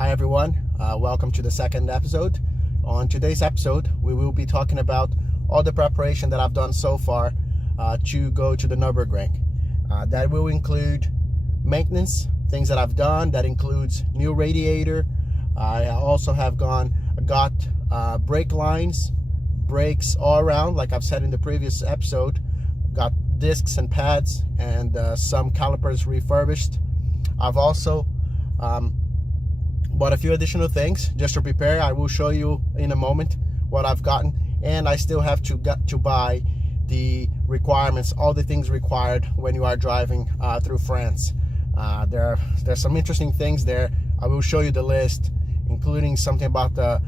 Hi everyone, welcome to the second episode. On today's episode, we will be talking about all the preparation that I've done so far to go to the Nürburgring. That will include maintenance, things that I've done. That includes new radiator. I also have got brake lines, brakes all around, like I've said in the previous episode. Got discs and pads and some calipers refurbished. I've also bought a few additional things just to prepare. I will show you in a moment what I've gotten, and I still have to buy the requirements, all the things required when you are driving through France. There's some interesting things there. I will show you the list, including something about a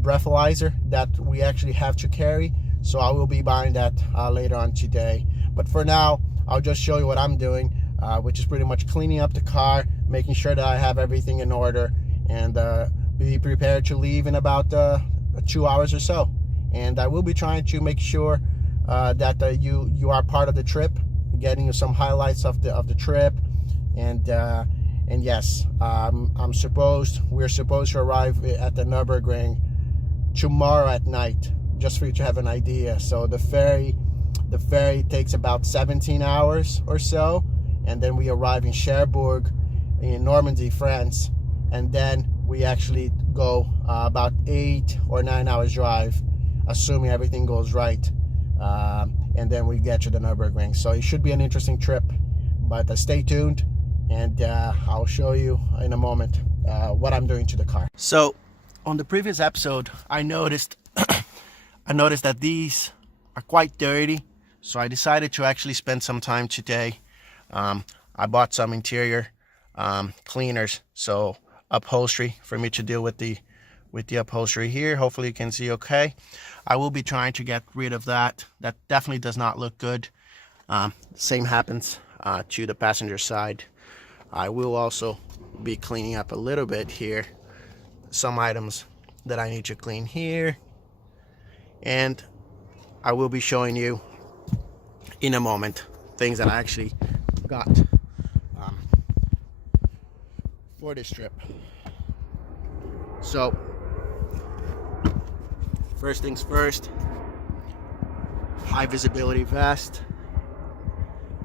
breathalyzer that we actually have to carry. So I will be buying that later on today. But for now, I'll just show you what I'm doing, which is pretty much cleaning up the car, making sure that I have everything in order, and be prepared to leave in about 2 hours or so. And I will be trying to make sure that you are part of the trip, getting you some highlights of the trip. And yes, we're supposed to arrive at the Nürburgring tomorrow at night, just for you to have an idea. So the ferry takes about 17 hours or so, and then we arrive in Cherbourg in Normandy, France, and then we actually go about 8 or 9 hours drive, assuming everything goes right, and then we get to the Nürburgring. So it should be an interesting trip, but stay tuned, and I'll show you in a moment what I'm doing to the car. So on the previous episode, I noticed that these are quite dirty, so I decided to actually spend some time today. I bought some interior cleaners, so upholstery, for me to deal with the upholstery here. Hopefully you can see okay. I will be trying to get rid of that. That definitely does not look good. Same happens to the passenger side. I will also be cleaning up a little bit here, some items that I need to clean here, and I will be showing you in a moment things that I actually got for this trip. So first things first, high visibility vest.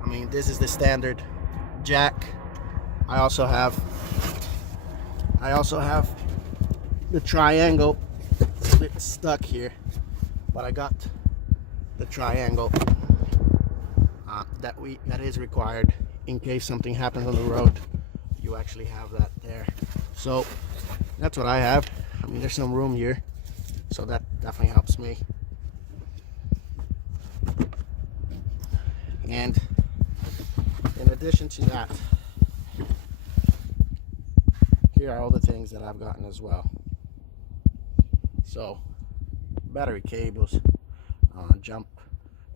I mean, this is the standard jack. I also have the triangle. It's a bit stuck here, but I got the triangle that is required in case something happens on the road. You actually have that there. So that's what I have. I mean, there's some room here, so that definitely helps me. And in addition to that, here are all the things that I've gotten as well. So battery cables, to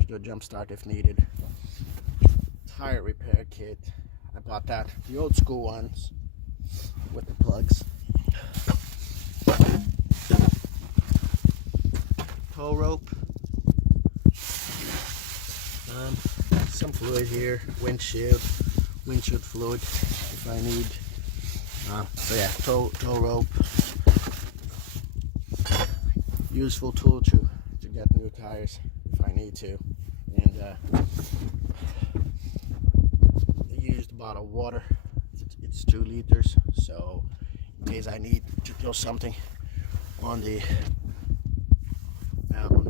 do a jump start if needed, tire repair kit. I bought that, the old school ones with the plugs. Tow rope, some fluid here, windshield fluid if I need. So yeah, tow rope, useful tool to get new tires if I need to, and used bottle of water. It's 2 liters, so in case I need to throw something on the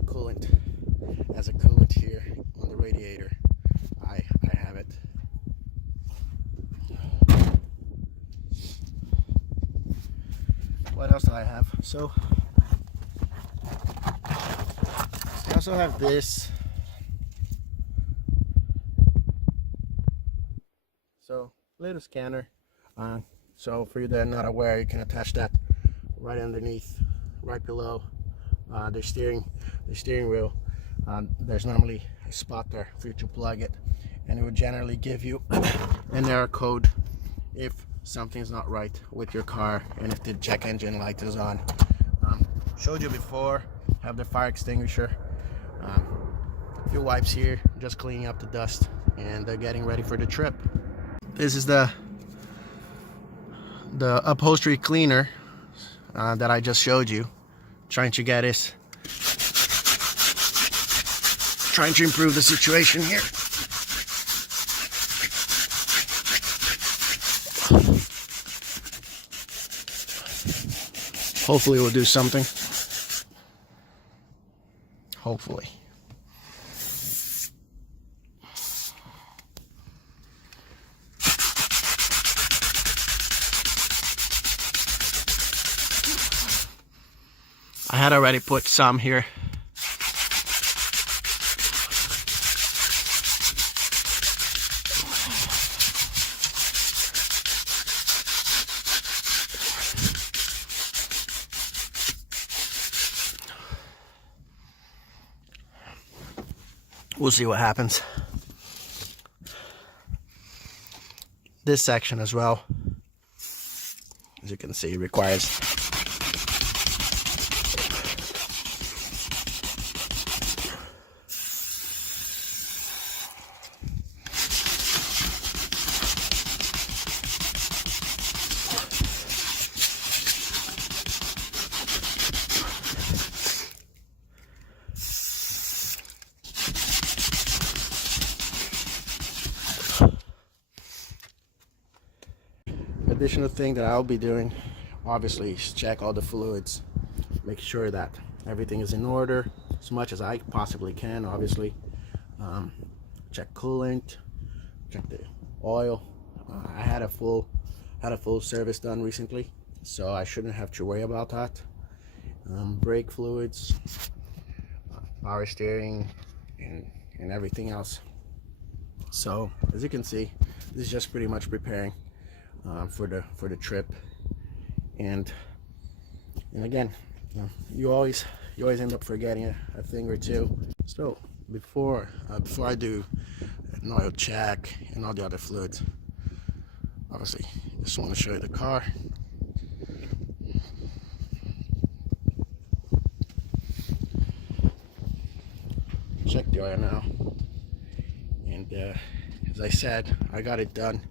coolant, as a coolant here on the radiator, I have it. What else do I have? So I also have this. So little scanner. So for you that are not aware, you can attach that right underneath, right below the steering wheel. There's normally a spot there for you to plug it, and it would generally give you an error code if something's not right with your car and if the check engine light is on. Showed you before, have the fire extinguisher, a few wipes here, just cleaning up the dust and getting ready for the trip. This is the the upholstery cleaner that I just showed you, trying to get this, trying to improve the situation here. Hopefully we'll do something. Hopefully. I had already put some here. We'll see what happens. This section as well, as you can see, requires additional thing that I'll be doing, obviously, is check all the fluids, make sure that everything is in order as much as I possibly can. Obviously, check coolant, check the oil. I had a full service done recently, so I shouldn't have to worry about that. Brake fluids, power steering, and everything else. So as you can see, this is just pretty much preparing for the trip, and again, you always end up forgetting a thing or two. So before I do an oil check and all the other fluids, obviously just want to show you the car. Check the oil now, and as I said, I got it done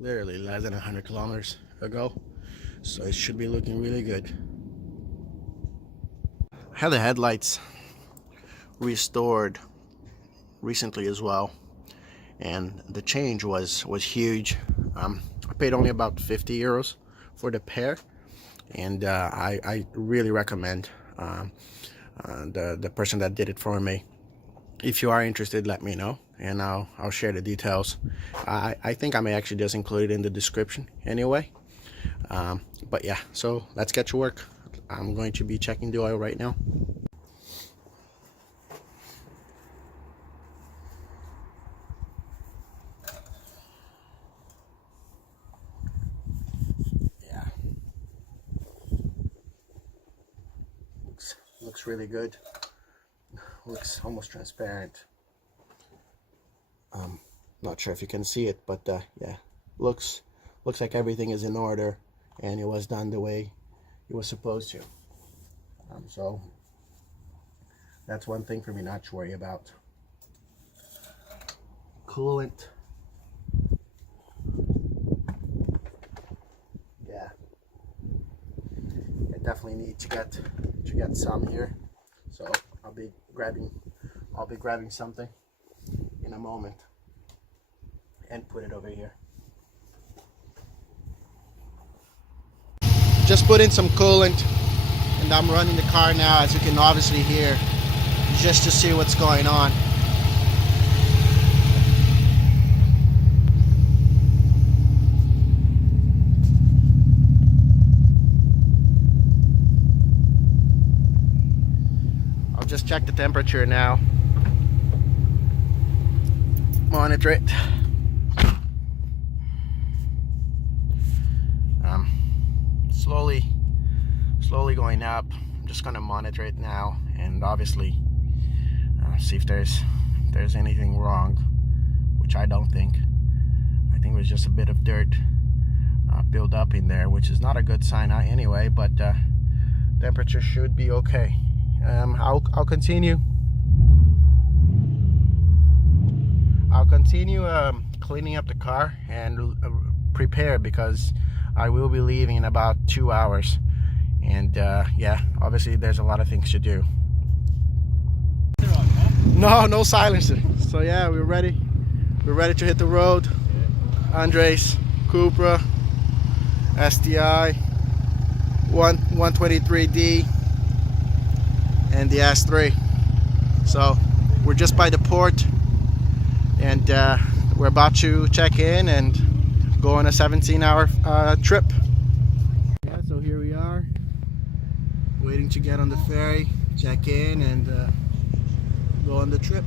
literally less than 100 kilometers ago, so it should be looking really good. I had the headlights restored recently as well, and the change was huge. I paid only about 50 euros for the pair, and I really recommend the person that did it for me. If you are interested, let me know, and I'll share the details. I think I may actually just include it in the description anyway. But yeah, so let's get to work. I'm going to be checking the oil right now. Yeah, looks really good. Looks almost transparent. Not sure if you can see it, but yeah, looks like everything is in order and it was done the way it was supposed to. So that's one thing for me not to worry about. Coolant, yeah, I definitely need to get some here. So I'll be grabbing something in a moment and put it over here. Just put in some coolant, and I'm running the car now, as you can obviously hear, just to see what's going on. I'll just check the temperature now. Monitor it. Slowly going up. I'm just gonna monitor it now, and obviously see if there's anything wrong, which I don't think. I think it was just a bit of dirt build up in there, which is not a good sign anyway, but temperature should be okay. I'll continue cleaning up the car and prepare because I will be leaving in about 2 hours. And yeah, obviously there's a lot of things to do. No silencer. So yeah, we're ready. We're ready to hit the road. Andres, Cupra, STI, 123D, and the S3. So we're just by the port, and we're about to check in and go on a 17-hour trip. Yeah, so here we are, waiting to get on the ferry, check in, and go on the trip.